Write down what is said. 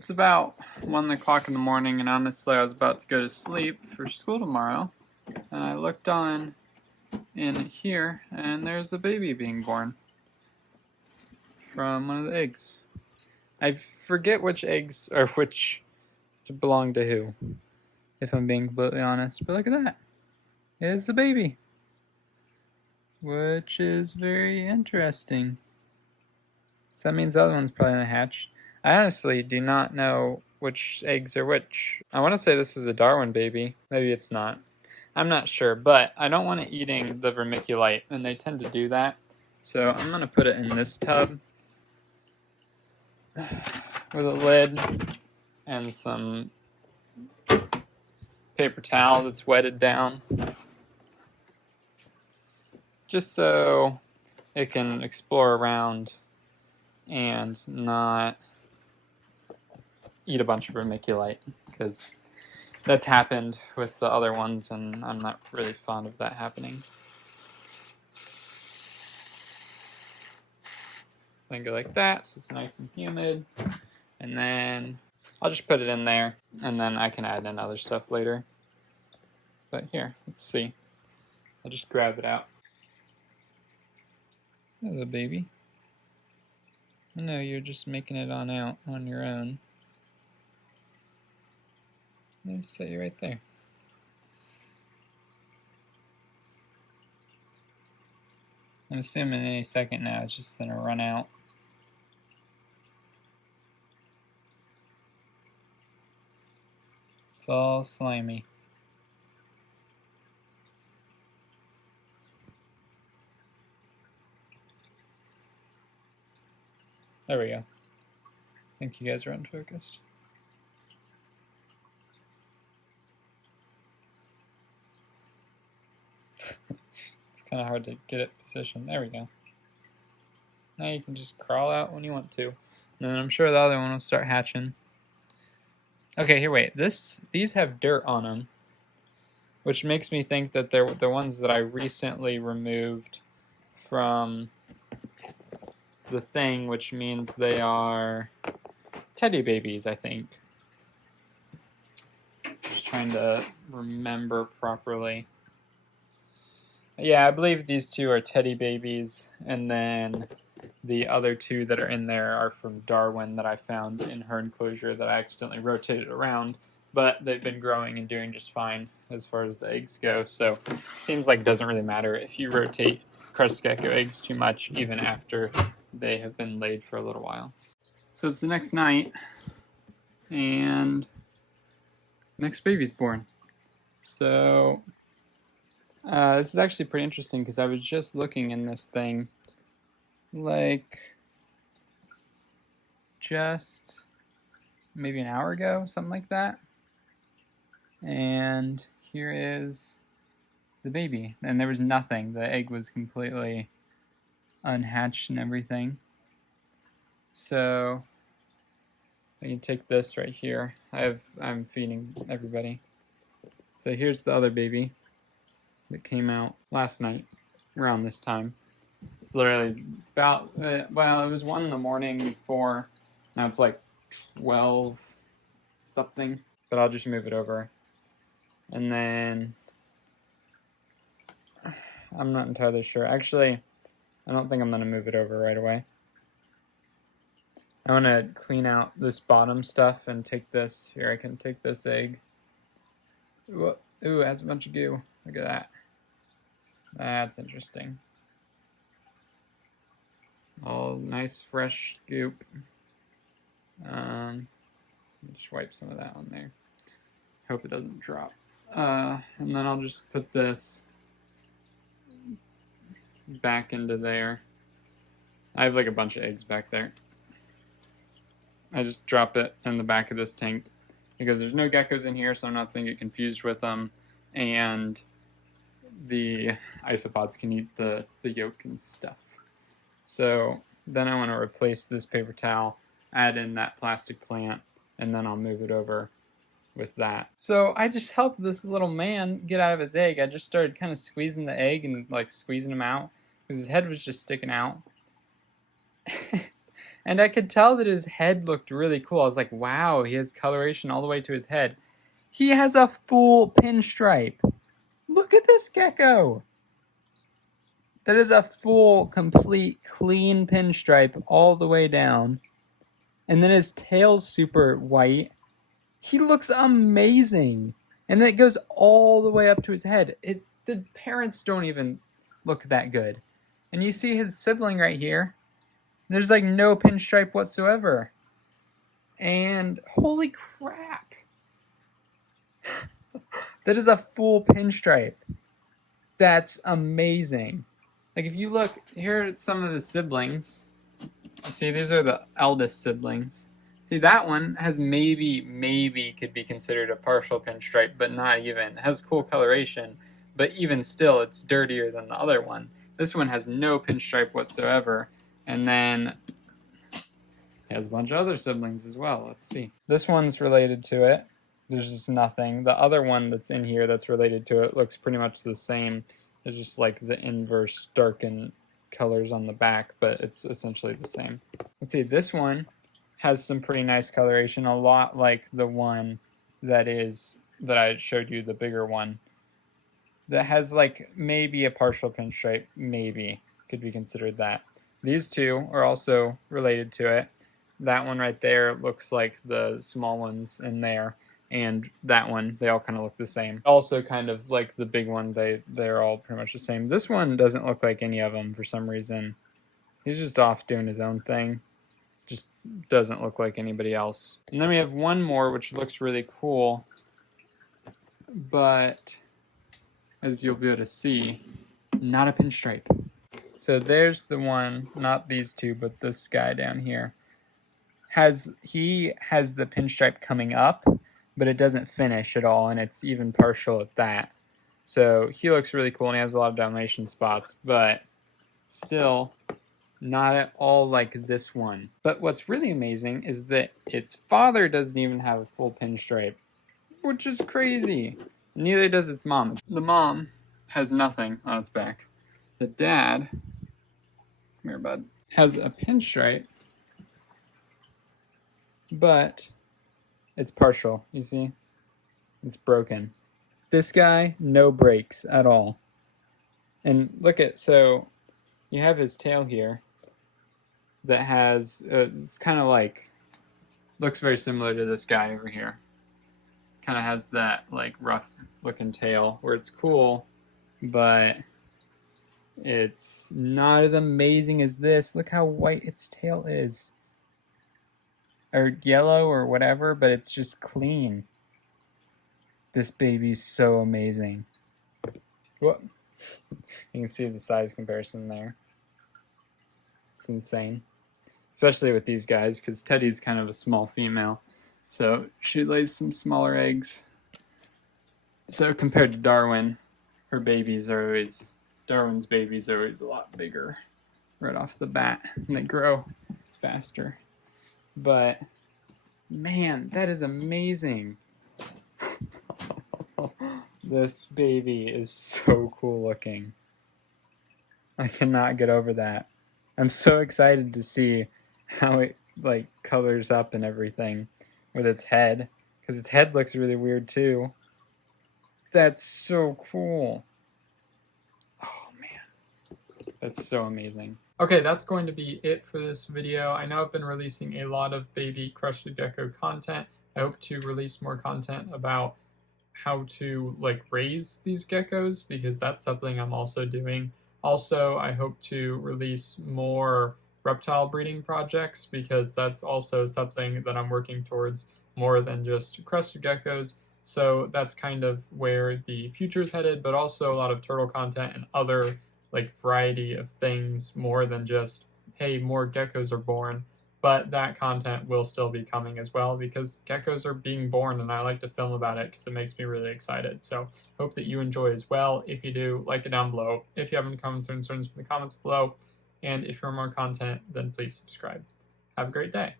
It's about 1 o'clock in the morning, and honestly I was about to go to sleep for school tomorrow, and I looked on in here and there's a baby being born from one of the eggs. I forget which eggs or which to belong to who, if I'm being completely honest, but look at that. It's a baby, which is very interesting. So that means the other one's probably gonna hatch. I honestly do not know which eggs are which. I want to say this is a Darwin baby. Maybe it's not. I'm not sure, but I don't want it eating the vermiculite, and they tend to do that. So I'm going to put it in this tub with a lid and some paper towel that's wetted down, just so it can explore around and not eat a bunch of vermiculite, because that's happened with the other ones and I'm not really fond of that happening. So I can go like that so it's nice and humid, and then I'll just put it in there and then I can add in other stuff later. But here, let's see. I'll just grab it out. There's a baby. I know you're just making it on out on your own. Let me set you right there. I'm assuming any second now it's just going to run out. It's all slimy. There we go. I think you guys are unfocused. It's kind of hard to get it positioned. There we go. Now you can just crawl out when you want to. And then I'm sure the other one will start hatching. Okay, here, wait. These have dirt on them, which makes me think that they're the ones that I recently removed from the thing, which means they are teddy babies, I think. Just trying to remember properly. Yeah, I believe these two are teddy babies, and then the other two that are in there are from Darwin that I found in her enclosure that I accidentally rotated around, but they've been growing and doing just fine as far as the eggs go, so it seems like it doesn't really matter if you rotate Crested Gecko eggs too much, even after they have been laid for a little while. So it's the next night, and next baby's born. So this is actually pretty interesting because I was just looking in this thing like just maybe an hour ago, something like that. And here is the baby. And there was nothing. The egg was completely unhatched and everything. So I can take this right here. I'm feeding everybody. So here's the other baby that came out last night around this time. It's literally about, well, it was 1 in the morning before. Now it's like 12 something, but I'll just move it over. And then I'm not entirely sure. Actually, I don't think I'm going to move it over right away. I want to clean out this bottom stuff and take this. Here, I can take this egg. Ooh, it has a bunch of goo. Look at that. That's interesting. All nice fresh goop. Just wipe some of that on there. Hope it doesn't drop. And then I'll just put this back into there. I have like a bunch of eggs back there. I just drop it in the back of this tank because there's no geckos in here, so I'm not going to get confused with them. And the isopods can eat the yolk and stuff. So then I want to replace this paper towel, add in that plastic plant, and then I'll move it over with that. So I just helped this little man get out of his egg. I just started kind of squeezing the egg and like squeezing him out because his head was just sticking out. And I could tell that his head looked really cool. I was like, wow, he has coloration all the way to his head. He has a full pinstripe. Look at this gecko. That is a full, complete, clean pinstripe all the way down. And then his tail's super white. He looks amazing. And then it goes all the way up to his head. The parents don't even look that good. And you see his sibling right here. There's like no pinstripe whatsoever. And holy crap. That is a full pinstripe. That's amazing. Like if you look, here are some of the siblings. You see, these are the eldest siblings. See, that one has maybe could be considered a partial pinstripe, but not even. It has cool coloration, but even still, it's dirtier than the other one. This one has no pinstripe whatsoever. And then it has a bunch of other siblings as well. Let's see. This one's related to it. There's just nothing. The other one that's in here that's related to it looks pretty much the same. It's just like the inverse darkened colors on the back, but it's essentially the same. Let's see. This one has some pretty nice coloration, a lot like the one that I showed you, the bigger one. That has like maybe a partial pinstripe, maybe could be considered that. These two are also related to it. That one right there looks like the small ones in there, and that one, they all kind of look the same. Also kind of like the big one, they're all pretty much the same. This one doesn't look like any of them for some reason. He's just off doing his own thing. Just doesn't look like anybody else. And then we have one more which looks really cool, but as you'll be able to see, not a pinstripe. So there's the one, not these two, but this guy down here. He has the pinstripe coming up, but it doesn't finish at all, and it's even partial at that. So he looks really cool, and he has a lot of Dalmatian spots, but still not at all like this one. But what's really amazing is that its father doesn't even have a full pinstripe, which is crazy. Neither does its mom. The mom has nothing on its back. The dad, come here, bud, has a pinstripe, but it's partial, you see? It's broken. This guy, no breaks at all. And look at, so you have his tail here that has, it's kind of like, looks very similar to this guy over here. Kind of has that like rough looking tail where it's cool, but it's not as amazing as this. Look how white its tail is. Or yellow or whatever, but it's just clean. This baby's so amazing. Whoa. You can see the size comparison there. It's insane. Especially with these guys, because Teddy's kind of a small female. So she lays some smaller eggs. So compared to Darwin, Darwin's babies are always a lot bigger right off the bat, and they grow faster. But man, that is amazing. This baby is so cool looking. I cannot get over that. I'm so excited to see how it like colors up and everything with its head, because its head looks really weird too. That's so cool. Oh man, that's so amazing. Okay, that's going to be it for this video. I know I've been releasing a lot of baby Crested Gecko content. I hope to release more content about how to like raise these geckos, because that's something I'm also doing. Also, I hope to release more reptile breeding projects, because that's also something that I'm working towards more than just Crested Geckos. So that's kind of where the future is headed, but also a lot of turtle content and other like variety of things, more than just, hey, more geckos are born. But that content will still be coming as well, because geckos are being born and I like to film about it because it makes me really excited. So hope that you enjoy as well. If you do, like it down below. If you have any comments or concerns, in the comments below. And if you want more content, then please subscribe. Have a great day.